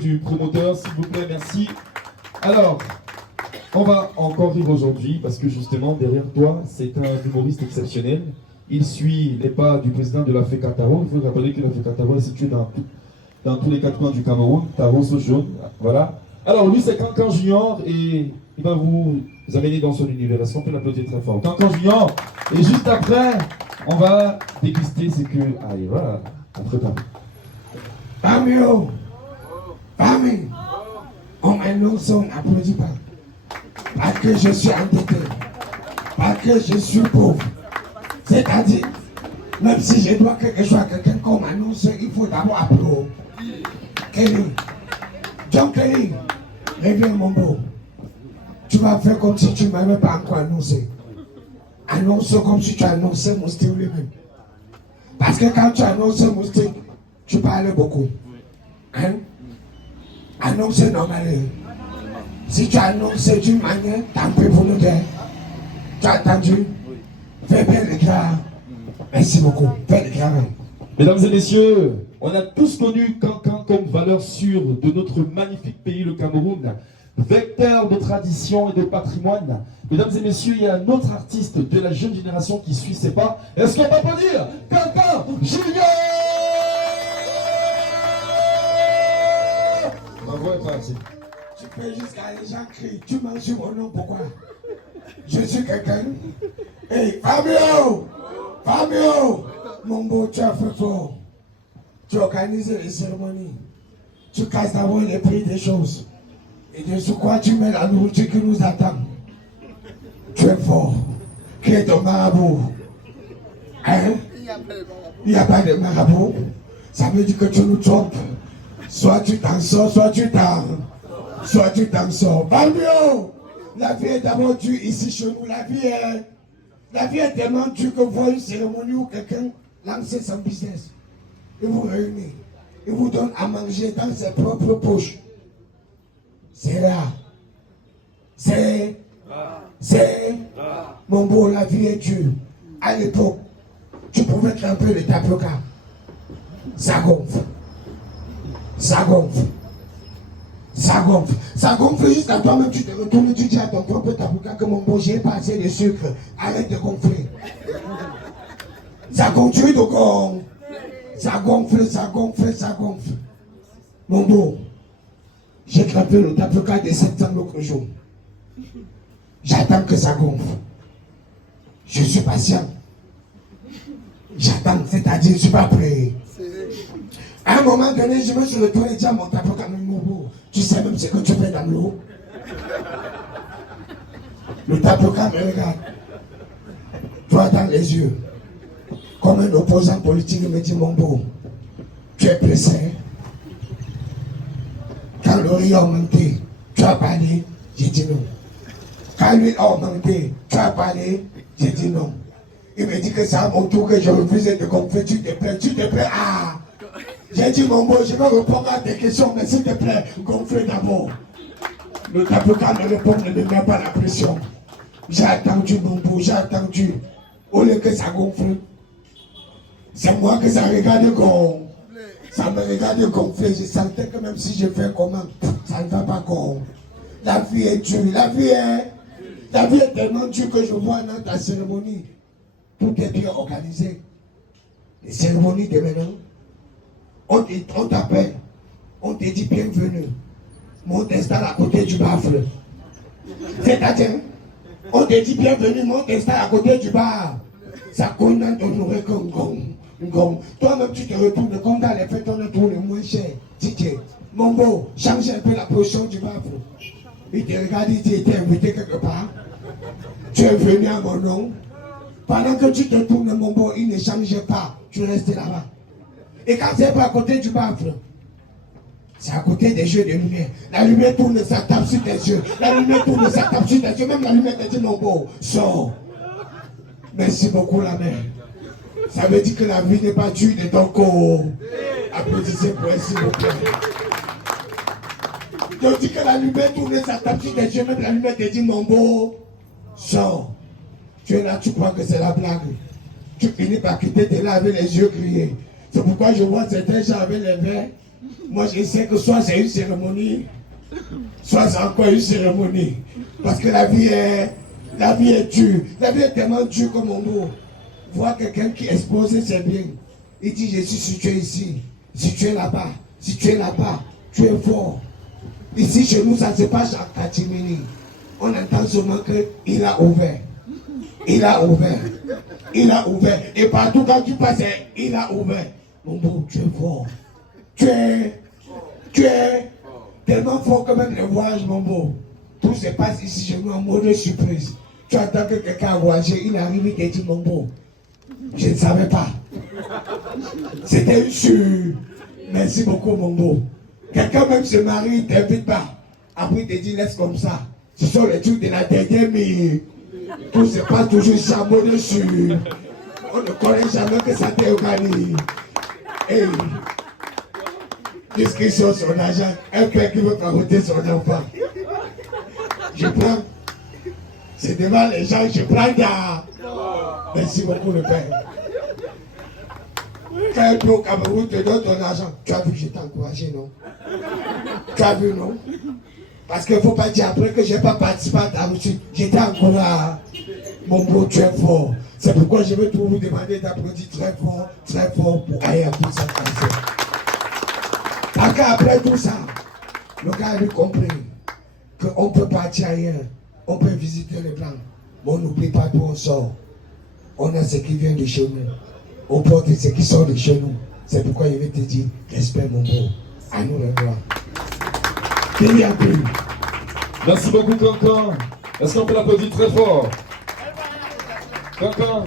Du promoteur, s'il vous plaît, merci. Alors, on va encore rire aujourd'hui parce que justement, derrière toi, c'est un humoriste exceptionnel. Il suit les pas du président de la FECATARO. Il faut rappeler que la FECATARO est située dans tous les quatre coins du Cameroun. Taro, Sochon, voilà. Alors, lui, c'est Cancan Junior et il va vous amener dans son univers. Est-ce qu'on peut l'applaudir très fort? Cancan Junior. Et juste après, on va déguster ce que... Allez, voilà, on prépare. Famille, famille, on m'annonce, on n'applaudit pas. Parce que je suis endetté, parce que je suis pauvre. C'est-à-dire, même si je dois quelque chose à quelqu'un qu'on m'annonce, il faut d'abord applaudir. Kelly, John Kelly, reviens mon beau. Tu vas faire comme si tu ne m'avais pas encore annoncé. Annonce comme si tu annonçais Moustique lui-même. Parce que quand tu annonces Moustique, tu parles beaucoup. Hein? Annonce normal. Si tu annonces d'une manière, tant pis pour nous deux. Tu as entendu? Fais bien le gars. Merci beaucoup. Fais le gars. Mesdames et messieurs, on a tous connu Cancan comme valeur sûre de notre magnifique pays, le Cameroun, vecteur de tradition et de patrimoine. Mesdames et messieurs, il y a un autre artiste de la jeune génération qui suit ses pas. Est-ce qu'on va pas dire Cancan Junior? Bravo est parti. Tu peux jusqu'à les gens crient. Tu manges mon nom, pourquoi? Je suis quelqu'un. Hey, Fabio! Fabio! Mon beau, tu as fait fort. Tu organises les cérémonies. Tu casses d'abord les prix des choses. Et de quoi tu mets la nourriture qui nous attend. Tu es fort. Qui est ton marabout? Hein? Il n'y a pas de marabout. Ça veut dire que tu nous trompes. Soit tu t'en sors, soit tu t'en sors. Fabio! La vie est d'abord dure ici chez nous. La vie est tellement dure que vous voyez une cérémonie où quelqu'un lance son business. Il vous réunit. Il vous donne à manger dans ses propres poches. C'est là. C'est. Mon beau, la vie est dure. À l'époque, tu pouvais tremper le tapioca. Ça gonfle. Ça gonfle. Ça gonfle. Ça gonfle jusqu'à toi-même. Tu te retournes, tu dis à ton propre tapioca que mon beau, j'ai pas assez de sucre. Arrête de gonfler. Ça continue de gonfler. Ça gonfle, ça gonfle, ça gonfle. Mon beau, j'ai crapé le tapioca de 7 ans l'autre jour. J'attends que ça gonfle. Je suis patient. J'attends, c'est-à-dire je ne suis pas prêt. À un moment donné, je me suis retourné et dit à mon tapioca, mon beau, tu sais même ce que tu fais dans l'eau. Le tapioca me regarde. Toi dans les yeux. Comme un opposant politique, il me dit, mon beau, tu es pressé. Quand le riz a augmenté, tu as parlé, j'ai dit non. Quand l'huile a augmenté, tu as parlé, j'ai dit non. Il me dit que c'est à mon tour que je refuse de gonfler, tu te plais, ah. J'ai dit mon beau, je vais répondre à tes questions, mais s'il te plaît, gonfle d'abord. Le tapioca me répond, ne me met pas la pression. J'ai attendu mon beau, j'ai attendu. Au lieu que ça gonfle, c'est moi que ça regarde gonfler. Ça me regarde gonfler. Je sentais que même si je fais comment, ça ne va pas gonfler. La vie est dure. La vie est tellement dure que je vois dans ta cérémonie. Tout est bien organisé. Les cérémonies de maintenant, on t'appelle. On te dit bienvenue. Mon t'installe à côté du baffle. C'est-à-dire, on te dit bienvenue, mon t'installe à côté du bar. Ça condamne honoré comme gong. Toi-même, tu te retournes comme dans les fêtes, on tourne moins cher. Ticket. Mon beau, change un peu la position du baffle. Il te regarde, il dit, il t'est invité quelque part. Tu es venu à mon nom. Pendant que tu te tournes, mon beau, il ne change pas. Tu restes là-bas. Et quand c'est pas à côté du baffle, c'est à côté des jeux de lumière. La lumière tourne, ça tape sur tes yeux. La lumière tourne, ça tape sur tes yeux. Même la lumière te dit, mon beau, sors. Merci beaucoup, la mère. Ça veut dire que la vie n'est pas dure de ton corps. Applaudissez pour elle, s'il vous plaît. Je dis que la lumière tourne, ça tape sur tes yeux. Même la lumière te dit, mon beau, sors. Tu es là, tu crois que c'est la blague. Tu finis par quitter, t'es là avec les yeux grillés. C'est pourquoi je vois certains gens avec les verres. Moi, je sais que soit c'est une cérémonie, soit c'est encore une cérémonie. Parce que la vie est dure. La vie est tellement dure comme on dit. Voir quelqu'un qui expose ses biens. Il dit, je suis situé ici. Si tu es là-bas, si tu es là-bas, tu es fort. Ici, chez nous, ça ne se passe en catimini. On entend seulement qu'il a ouvert. Il a ouvert. Il a ouvert. Et partout quand tu passes, il a ouvert. Mon beau, tu es fort. Tu es tellement fort que même les voyages, mon beau. Tout se passe ici chez nous en mode surprise. Tu attends que quelqu'un a voyagé, il arrive, il te dit, mon beau, je ne savais pas. C'était une sur. Merci beaucoup, mon beau. Quelqu'un même se marie, il ne t'invite pas. Après, il te dit, laisse comme ça. Ce sont les trucs de la dernière minute. Tout se passe toujours sur mode sur. On ne connaît jamais que ça t'est organisé. Hey. Discussion sur son argent. Un père qui veut carotter son enfant. Je prends. C'est devant les gens, je prends ta. Merci beaucoup, le père. Quand un peu au Cameroun te donne ton argent, tu as vu que je t'ai encouragé, non? Tu as vu, non? Parce qu'il ne faut pas dire après que je n'ai pas participé à ta routine. Je t'ai encouragé. Mon beau, tu es fort. C'est pourquoi je veux tout vous demander d'applaudir très fort pour ailleurs pour cette cancer. Parce qu'après tout ça, le gars a lui compris qu'on peut partir ailleurs, on peut visiter les blancs, mais on n'oublie pas d'où on sort. On a ce qui vient de chez nous, on porte ce qui sort de chez nous. C'est pourquoi je vais te dire, respect mon beau, à nous le droit. Merci beaucoup, Cancan. Est-ce qu'on peut l'applaudir très fort? Cancan.